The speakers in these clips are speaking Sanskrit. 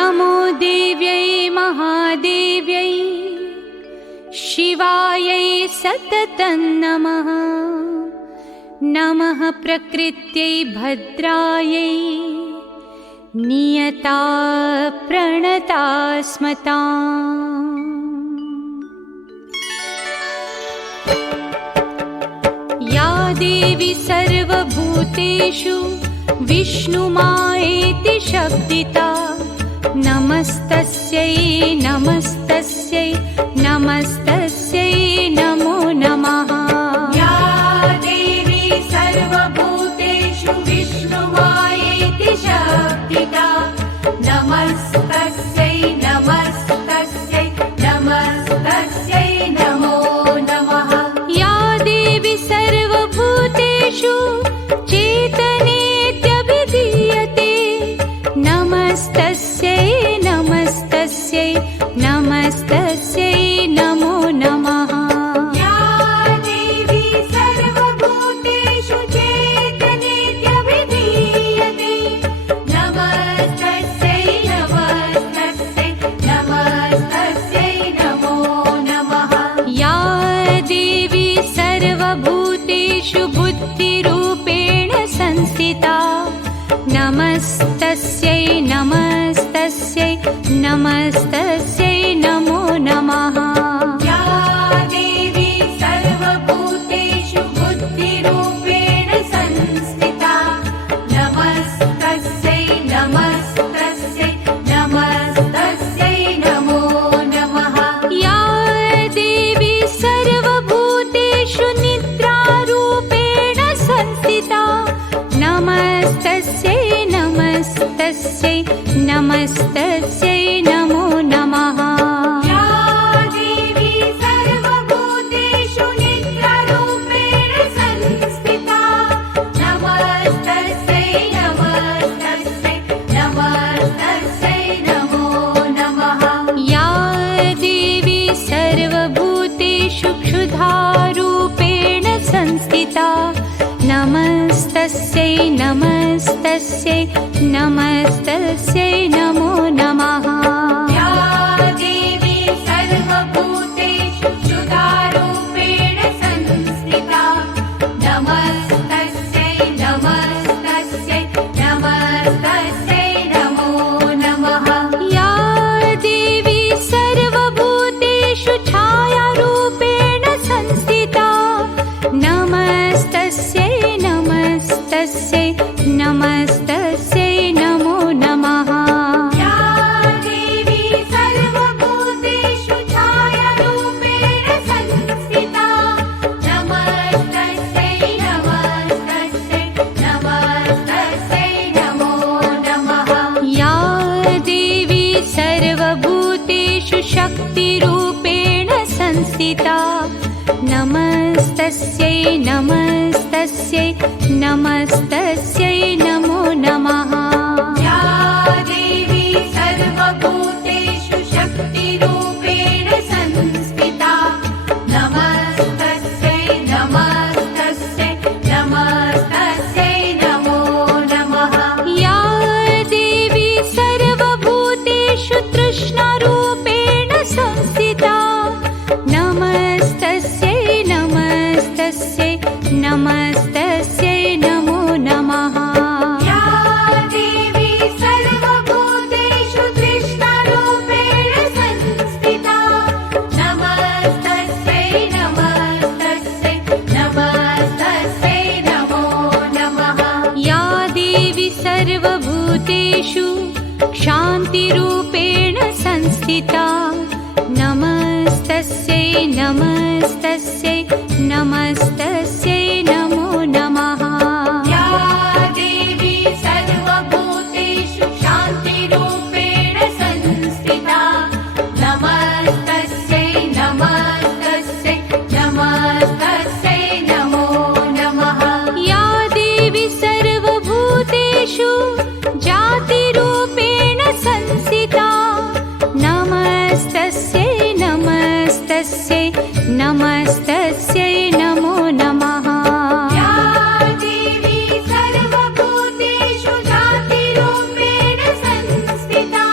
नमो देव्यै महादेव्यै शिवायै सततं नमः। नमः प्रकृत्यै भद्रायै नियता प्रणता स्मताम्। या देवी सर्वभूतेषु विष्णुमायेति शब्दिता नमस्तस्यै नमस्तस्यै नमस्तस्यै नमो नमः। या देवी सर्वभूतेषु विष्णुमायेति शब्दिता नमस्तस्यै नमस्तस्यै नमस्तस्यै नमो नमः। या देवी सर्वभूतेषु चेतनेत्यभिधीयते नमस्तस्यै नमस्तस्यै नमस्तस्यै नमो नमः। या देवी सर्वभूतेषु चेतनेत्यभिधीयते नमस्तस्यै नमस्तस्यै नमस्तस्यै नमो नमः। या देवी सर्वभूतेषु बुद्धिरूपेण संस्थिता नमस्तस्यै नमस्तस्यै नमस्तस्यै नमो नमः। या देवी सर्वभूतेषु बुद्धिरूपेण संस्थिता नमस्तस्यै नमस्तस्यै नमस्तस्यै नमो नमः। या देवी सर्वभूतेषु निद्रारूपेण संस्थिता नमस्तस्यै नमस्तस्यै नमस्तस्यै नमो नमः। या देवी सर्वभूतेषु निद्रारूपेण संस्थिता नमस्तस्यै नमस्तस्यै नमस्तस्यै नमो नमः। या देवी सर्वभूतेषु क्षुधारूपेण संस्थिता नमस्तस्यै नमस्तस्यै नमस्तस्यै नमो नमः। या देवी सर्वभूतेषु क्षुधारूपेण संस्थिता नमस्तस्यै नमस्तस्यै नमस्तस्यै नमो नमः। या देवी सर्वभूतेषु छायारूपेण संस्थिता नमस्तस्यै नमस्तस्यै नमस्तस्यै नमो नमः। या देवी सर्वभूतेषु छायारूपेण संस्थिता नमस्तस्यै नमस्तस्यै नमस्तस्यै नमो नमः। या देवी सर्वभूतेषु शक्तिरूपेण संस्थिता नमस्तस्यै नमस्तस्यै नमस्तस्यै नमो नमः। या देवी सर्वभूतेषु शक्तिरूपेण संस्थिता नमस्तस्यै नमस्तस्यै नमस्तस्यै नमो नमः। या देवी सर्वभूतेषु तृष्णारूपेण संस्थिता नमस्तस्यै नमस्तस्यै नमस्तस्यै नमो नमः। या देवी सर्वभूतेषु तृष्णारूपेण संस्थिता नमस्तस्यै नमस्तस्यै नमस्तस्यै नमो नमः। या देवी सर्वभूतेषु क्षान्तिरूपेण संस्थिता नमस्तस्यै नमस्तस्यै नमस्तस्यै नमो नमः। या देवी सर्वभूतेषु शान्तिरूपेण संस्थिता नमस्तस्यै नमस्तस्यै नमस्तस्यै नमो नमः। या देवी सर्वभूतेषु जातिरूपेण संस्थिता नमस्तस्यै नमस्तस्यै नमस्तस्यै नमो नमः। या देवी सर्वभूतेषु जातिरूपेण संस्थिता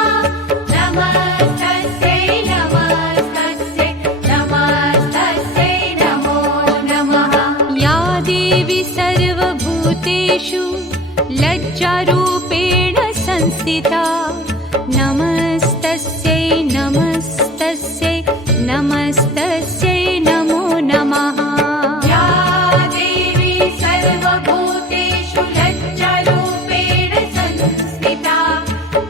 लज्जारूपेण संस्थिता नमस्तस्यै नमस्तस्यै नमस्तस्यै नमो नमः या देवी सर्वभूतेषु लज्जारूपेण संस्थिता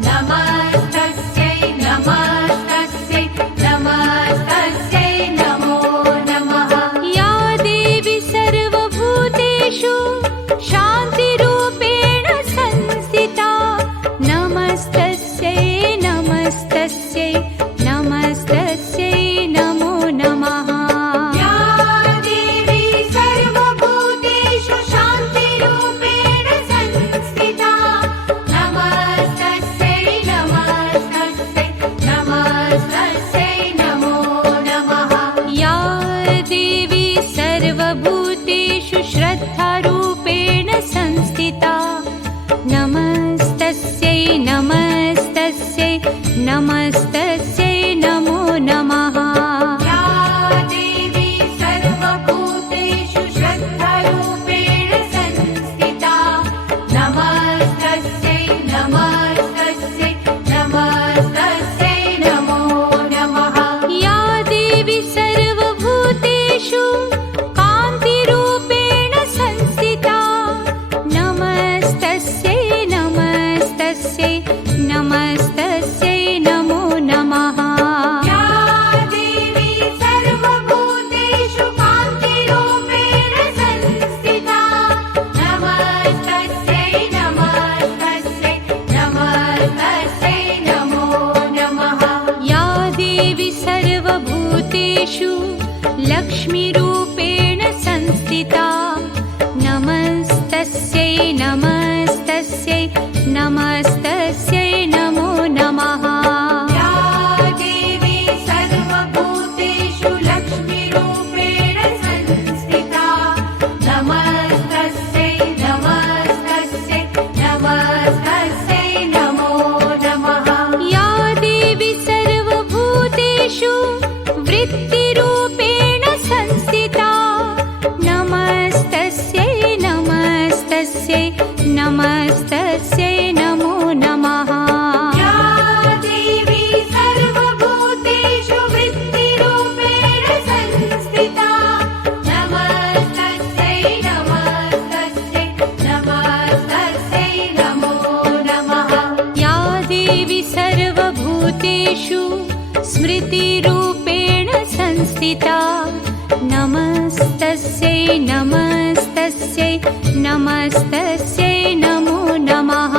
नमस्तस्यै नमस्तस्यै नमस्तस्यै नमो नमः या देवी सर्वभूतेषु शान्तिरूपेण संस्थिता नमस्तस्यै नमस्तस्यै नमस्तस्यै नमो नमः या देवी सर्वभूतेषु शान्तिरूपेण संस्थिता नमस्तस्यै नमस्तस्यै नमस्तस्यै नमो नमः या देवी सर्वभूतेषु श्रद्धारूपेण संस्थिता नमस्तस्यै नमस्तस्यै नमस्तस्यै नमो नमः या देवी सर्वभूतेषु श्रद्धारूपेण संस्थिता नमस्तस्यै नमस्तस्यै नमस्तस्यै नमो नमः या देवी सर्वभूतेषु कान्तिरूपेण संस्थिता नमस्तस्यै नमस्तस्यै नमस्तस्यै नमो नमः या देवी सर्वभूतेषु कान्तिरूपेण संस्थिता नमस्तस्यै नमस्तस्यै नमस्तस्यै नमो नमः या देवी सर्वभूतेषु लक्ष्मीरूपेण संस्थिता नमस्तस्यै नमस्तस्यै नमस्तस्यै नमो नमः या देवी सर्वभूतेषु लक्ष्मीरूपेण संस्थिता नमस्तस्यै नमस्तस्यै नमस्तस्यै नमो नमः या देवी सर्वभूतेषु वृत्तिरूपेण संस्थिता नमस्तस्यै नमस्तस्यै नमस्तस्यै नमो नमः या देवी सर्वभूतेषु वृत्तिरूपेण संस्थिता नमस्तस्यै नमस्तस्यै नमस्तस्यै नमो नमः या देवी सर्वभूतेषु स्मृतिरूपेण संस्थिता नमस्तस्यै नमस्तस्यै नमस्तस्यै नमो नमः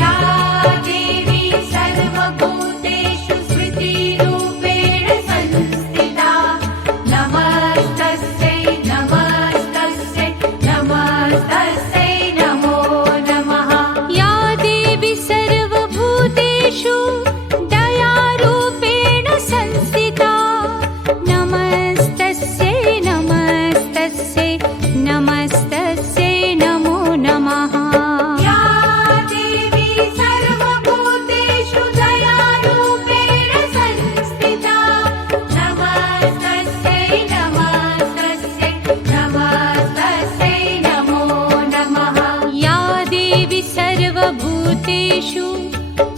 या देवी सर्वभूतेषु स्मृतिरूपेण संस्थिता नमस्तस्यै नमस्तस्यै नमस्तस्यै नमो नमः या देवी सर्वभूतेषु दयारूपेण संस्थिता नमस्तस्यै नमस्तस्यै नमस्तस्यै नमो नमः या देवी सर्वभूतेषु दयारूपेण संस्थिता नमस्तस्यै नमस्तस्यै नमस्तस्यै नमो नमः या देवी सर्वभूतेषु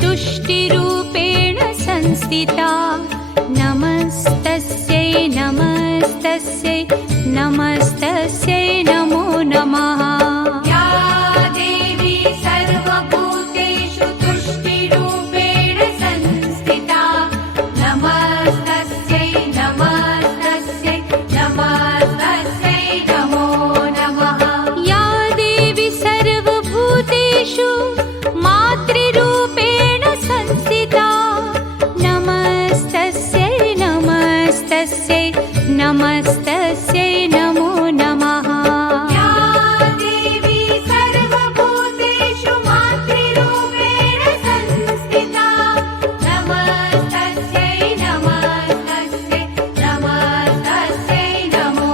तुष्टिरूपेण संस्थिता नमस्तस्यै नमस्तस्यै नमस्तस्यै नमो नमः या देवी सर्वभूतेषु तुष्टिरूपेण संस्थिता नमस्तस्यै नमस्तस्यै नमस्तस्यै नमो नमः या देवी सर्वभूतेषु मातृरूपेण संस्थिता नमस्तस्यै नमस्तस्यै नमस्तस्यै नमो नमः या देवी सर्वभूतेषु मातृरूपेण संस्थिता नमस्तस्यै नमस्तस्यै नमस्तस्यै नमो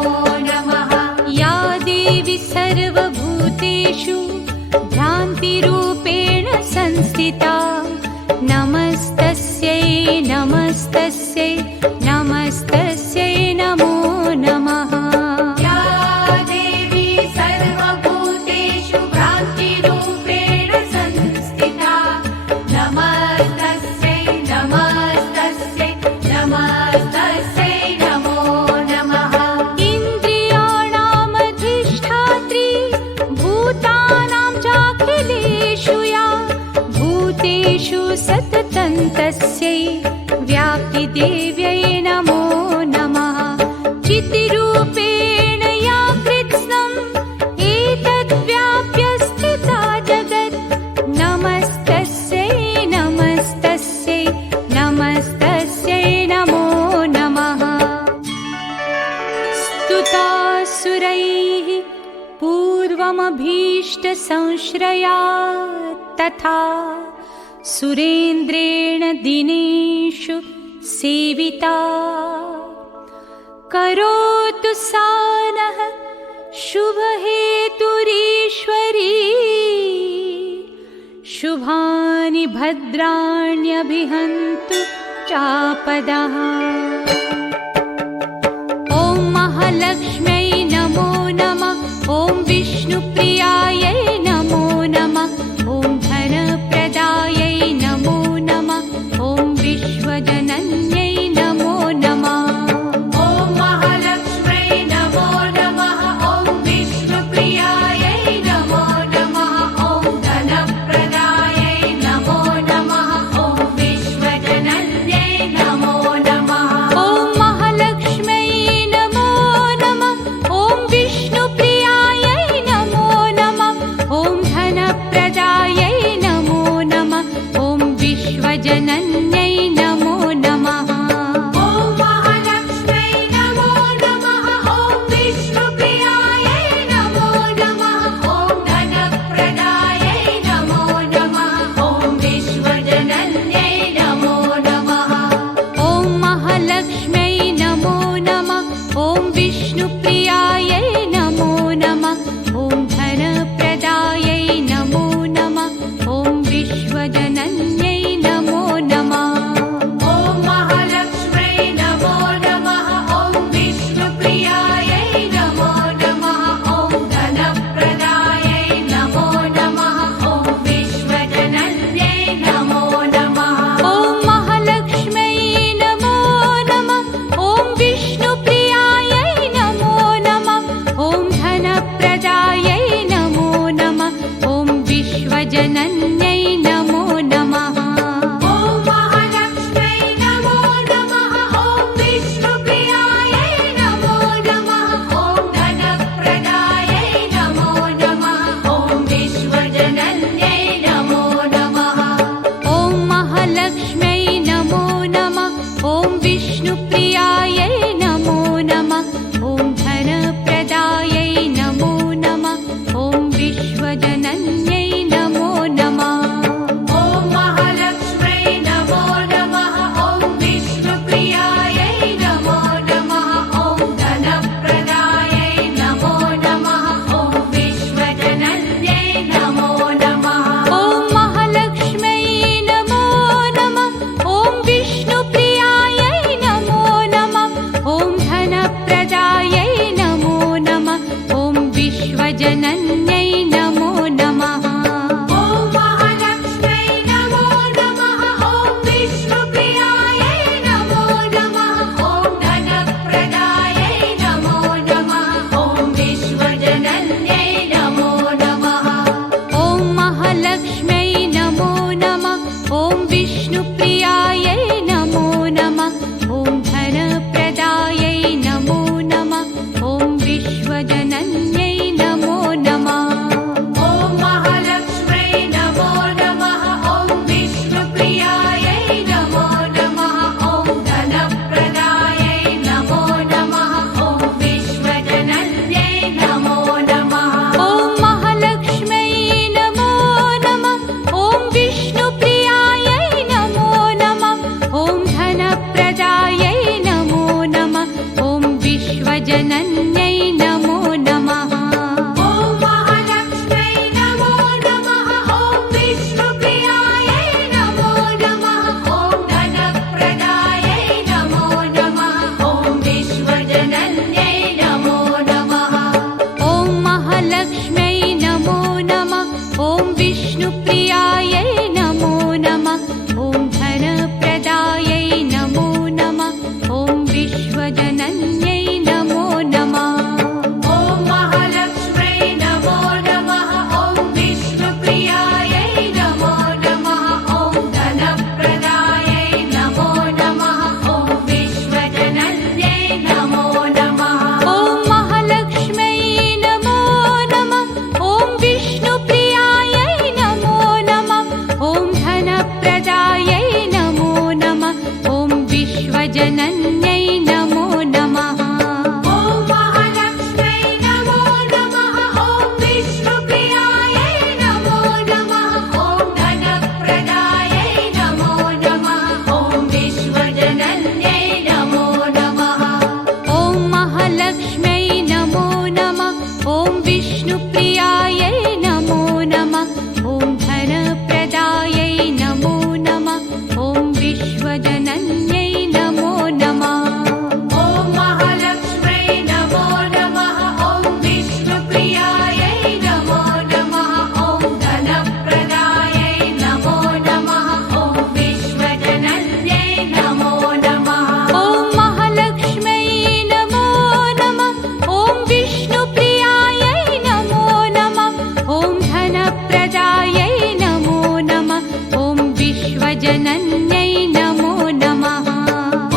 नमः या देवी सर्वभूतेषु भ्रान्तिरूपेण संस्थिता नमस्तस्यै नमस्तस्यै नमस्तस्यै नमो नमः या देवी सर्वभूतेषु भ्रान्तिरूपेण भूतेषु सततं तस्यै व्याप्तिदेव्यै नमो नमः चितिरूपेण या कृत्स्नम् एतद्व्याप्य स्थिता जगत् नमस्तस्यै नमस्तस्यै नमस्तस्यै नमो नमः स्तुतासुरैः पूर्वमभीष्टसंश्रया तथा सुरेन्द्रेण दिनेषु सेविता करोतु सा नः शुभहेतुरीश्वरी शुभानि भद्राण्यभिहन्तु चापदः ॐ महालक्ष्म्यै नमो नमः ॐ विष्णुप्रियायै नमो नमः ॐ धनप्रदायै नमो नमः ॐ विश्वजनन्यै नमो नमः ॐ महालक्ष्म्यै नमो नमः ॐ विष्णुप्रियायै नमो नमः ॐ धनप्रदायै नमो नमः ॐ विश्वजनन्यै नमो नमः ॐ महालक्ष्म्यै नमो नमः ॐ विष्णुप्रियायै नमो नमः विश्वजनन्यै नमो नमः।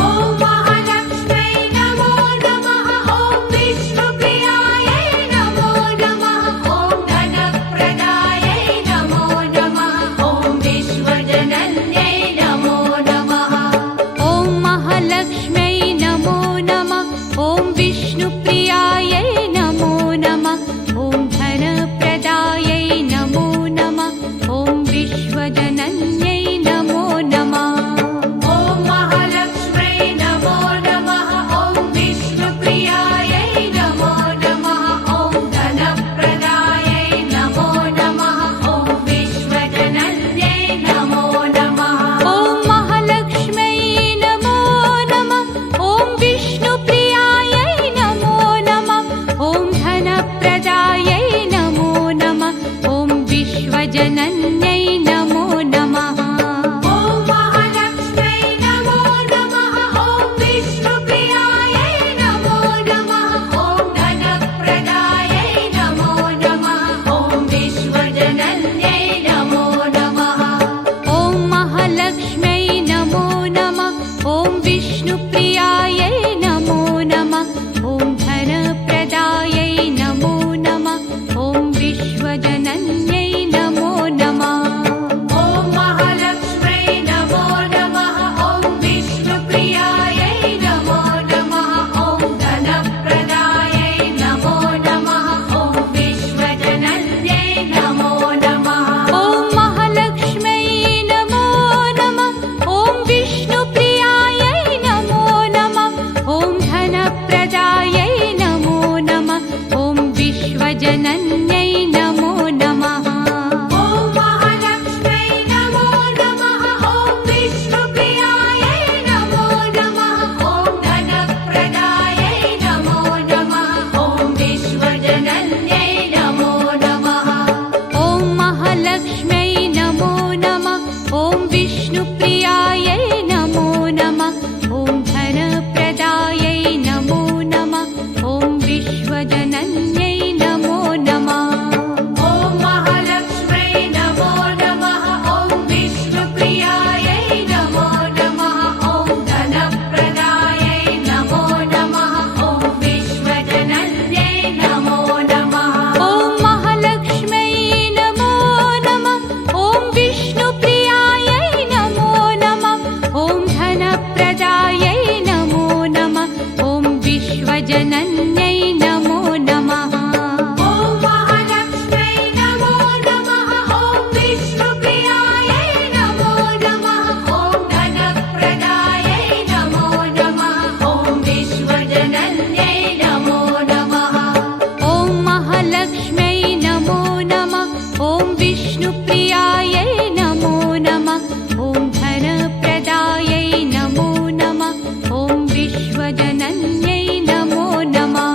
ॐ महालक्ष्म्यै नमो नमः। ॐ विष्णुप्रियायै नमो नमः। ॐ धनप्रदायै नमो नमः। ॐ विश्वजनन्यै नमो नमः। ॐ महालक्ष्म्यै नमो नमः। ॐ विष्णुप्रियायै नमो नमः। ॐ धनप्रदायै नमो नमः। ॐ विश्वजनन्यै नमो नमः। ॐ महालक्ष्म्यै नमो नमः। ॐ विष्णुप्रियायै नमो नमः। ॐ धनप्रदायै नमो नमः। ॐ विश्वजनन्यै नमो नमः। ॐ महालक्ष्म्यै नमो नमः। ॐ विष्णुप्रियायै नमो नमः। ॐ धनप्रदायै नमो नमः। ॐ विश्वजनन्यै नमो नमः। ॐ महालक्ष्म्यै नमो नमः। ॐ विष्णुप्रियायै नमो नमः। ॐ धनप्रदायै नमो नमः। ॐ विश्वजनन्यै नमो नमः। ॐ महालक्ष्म्यै नमो नमः। ॐ विष्णुप्रियायै नमो नमः। ॐ धनप्रदायै नमो नमः। ॐ विश्वजनन्यै नमो नमः। ॐ महालक्ष्म्यै नमो नमः। ॐ विष्णुप्रियायै नमो नमः। ॐ धनप्रदायै नमो नमः। ॐ विश्वजनन्यै नमो नमः। ॐ महालक्ष्म्यै नमो नमः। ॐ विष्णुप्रियायै नमो नमः। ॐ धनप्रदायै नमो नमः। ॐ विश्वजनन्यै नमो नमः। ॐ महालक्ष्म्यै नमो नमः। ॐ विष्णुप्रियायै नमो नमः। ॐ धनप्रदायै नमो नमः। ॐ विश्वजनन्यै नमो नमः। ॐ महालक्ष्म्यै नमो नमः। ॐ विष्णुप्रियायै नमो नमः। ॐ धनप्रदायै नमो नमः। ॐ विश्वजनन्यै नमो नमः। ॐ महालक्ष्म्यै नमो नमः। ॐ विष्णुप्रियायै नमो नमः। ॐ धनप्रदायै नमो नमः। ॐ विश्वजनन्यै नमो नमः। ॐ महालक्ष्म्यै नमो नमः। ॐ विष्णुप्रियायै नमो नमः। ॐ धनप्रदायै नमो नमः। ॐ विश्वजनन्यै नमो नमः। ॐ महालक्ष्म्यै नमो नमः। ॐ विष्णुप्रियायै नमो नमः। ॐ धनप्रदायै नमो नमः। ॐ विश्वजनन्यै नमो नमः। ॐ महालक्ष्म्यै नमो नमः। ॐ विष्णुप्रियायै नमो नमः। ॐ धनप्रदायै नमो नमः। ॐ विश्वजनन्यै नमो नमः।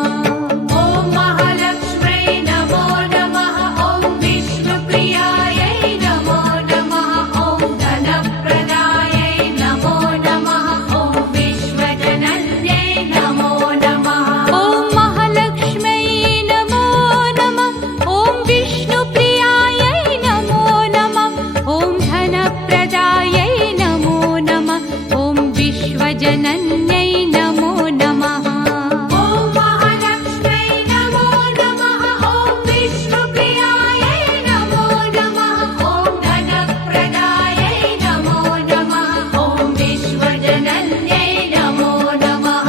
ॐ महालक्ष्म्यै नमो नमः। ॐ विष्णुप्रियायै नमो नमः। ॐ धनप्रदायै नमो नमः। ॐ विश्वजनन्यै नमो नमः। ॐ महालक्ष्म्यै नमो नमः। ॐ विष्णुप्रियायै नमो नमः। ॐ धनप्रदायै नमो नमः। ॐ विश्वजनन्यै नमो नमः। ॐ महालक्ष्म्यै नमो नमः। ॐ विष्णुप्रियायै नमो नमः। ॐ धनप्रदायै नमो नमः। ॐ विश्वजनन्यै नमो नमः।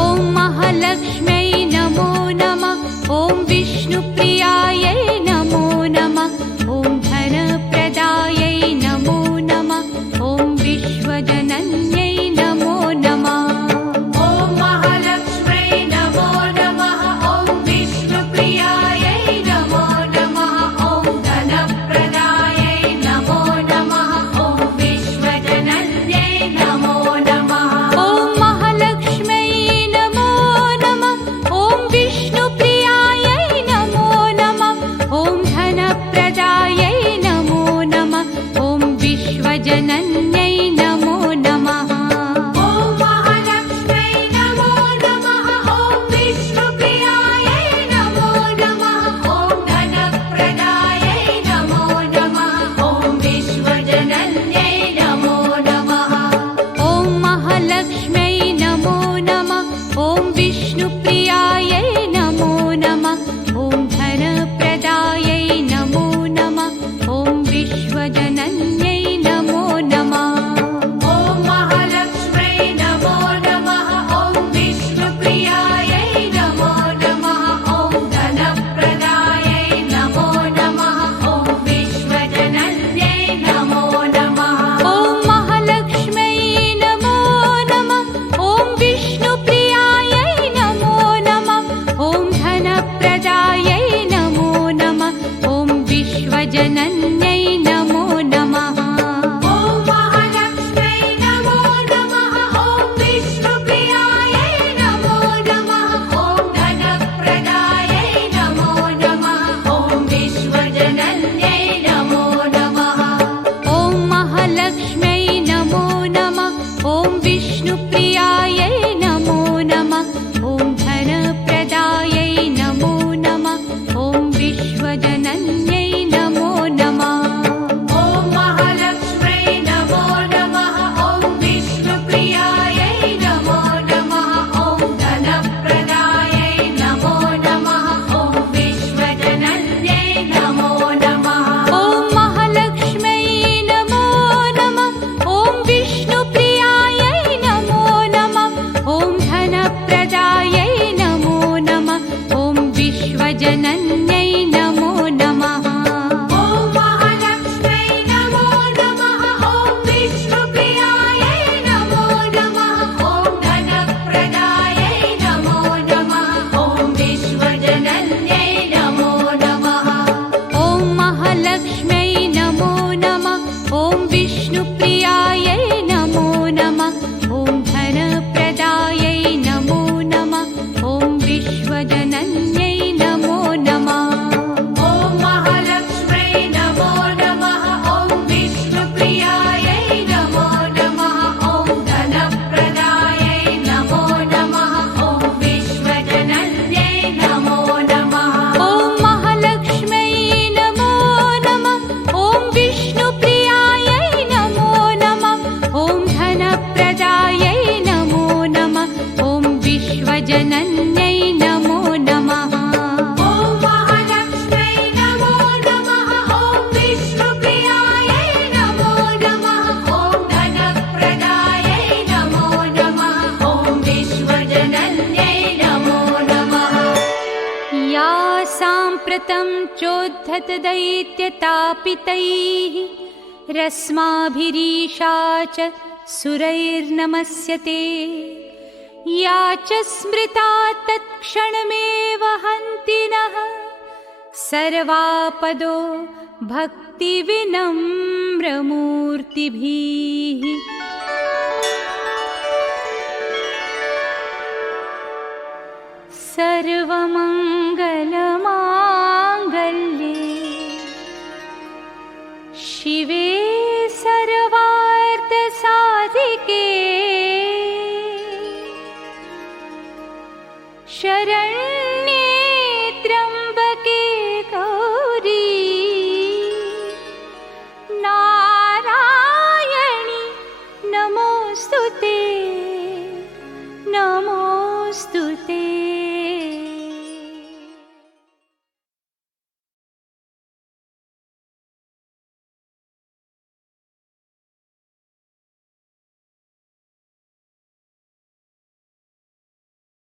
ॐ महालक्ष्म्यै नमो नमः। ॐ विष्णुप्रियायै नमो नमः। ॐ धनप्रदायै नमो नमः। ॐ विश्वजनन्यै नमो नमः। ॐ महालक्ष्म्यै नमो नमः। ॐ विष्णुप्रियायै नमो नमः। ॐ धनप्रदायै नमो नमः। ॐ विश्वजनन्यै नमो नमः। ॐ महालक्ष्म्यै नमो नमः। ॐ विष्णुप्रियायै नमो नमः। ॐ धनप्रदायै नमो नमः। ॐ विश्वजनन्यै नमो नमः। ॐ महालक्ष्म्यै नमो नमः। ॐ विष्णुप्रियायै नमो नमः। ॐ धनप्रदायै नमो नमः। ॐ विश्वजनन्यै नमो बिभ्रतदैत्यतापितैः रस्माभिरीशा च सुरैर्नमस्यते या च स्मृता तत्क्षणमेव हन्ति नः सर्वापदो भक्तिविनम्रमूर्तिभिः। सर्वमङ्गलमाङ्गल्ये शिवे सर्व